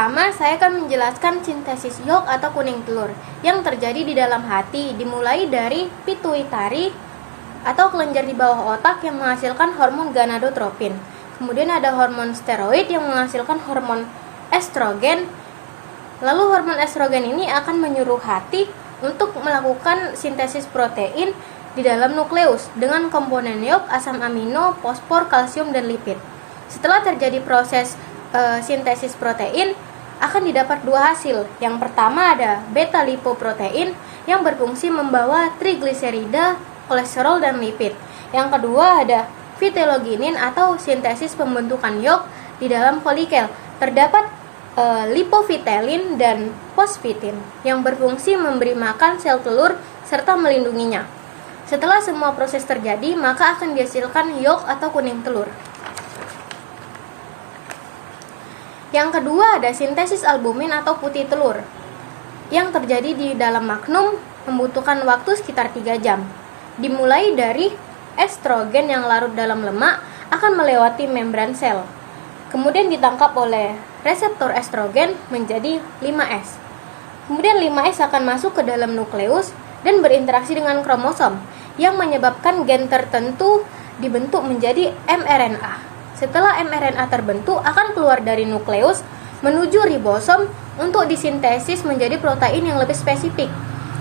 pertama, saya akan menjelaskan sintesis yolk atau kuning telur yang terjadi di dalam hati, dimulai dari pituitari atau kelenjar di bawah otak yang menghasilkan hormon gonadotropin. Kemudian ada hormon steroid yang menghasilkan hormon estrogen. Lalu hormon estrogen ini akan menyuruh hati untuk melakukan sintesis protein di dalam nukleus dengan komponen yolk, asam amino, fosfor, kalsium, dan lipid. Setelah terjadi proses sintesis protein, akan didapat dua hasil. Yang pertama ada beta lipoprotein yang berfungsi membawa trigliserida, kolesterol, dan lipid. Yang kedua ada phytologinin atau sintesis pembentukan yolk di dalam folikel. Terdapat lipofitelin dan fosfitin yang berfungsi memberi makan sel telur serta melindunginya. Setelah semua proses terjadi, maka akan dihasilkan yolk atau kuning telur. Yang kedua ada sintesis albumin atau putih telur yang terjadi di dalam magnum, membutuhkan waktu sekitar 3 jam. Dimulai dari estrogen yang larut dalam lemak akan melewati membran sel. Kemudian ditangkap oleh reseptor estrogen menjadi 5S. Kemudian 5S akan masuk ke dalam nukleus dan berinteraksi dengan kromosom yang menyebabkan gen tertentu dibentuk menjadi mRNA. Setelah mRNA terbentuk, akan keluar dari nukleus menuju ribosom untuk disintesis menjadi protein yang lebih spesifik,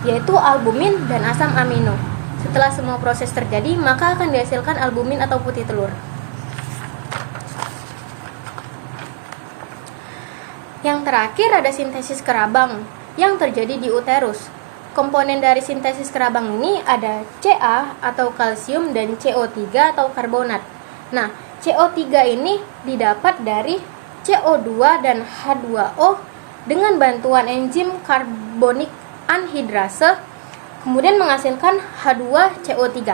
yaitu albumin dan asam amino. Setelah semua proses terjadi, maka akan dihasilkan albumin atau putih telur. Yang terakhir ada sintesis kerabang yang terjadi di uterus. Komponen dari sintesis kerabang ini ada Ca atau kalsium dan CO3 atau karbonat. Nah, CO3 ini didapat dari CO2 dan H2O dengan bantuan enzim karbonik anhidrase, kemudian menghasilkan H2CO3.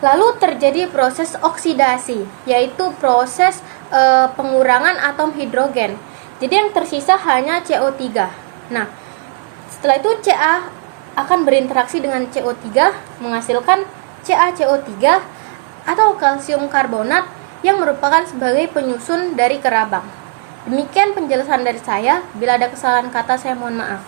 Lalu terjadi proses oksidasi, yaitu proses pengurangan atom hidrogen. Jadi yang tersisa hanya CO3. Nah, setelah itu Ca akan berinteraksi dengan CO3 menghasilkan CaCO3 atau kalsium karbonat yang merupakan sebagai penyusun dari kerabang. Demikian penjelasan dari saya. Bila ada kesalahan kata, saya mohon maaf.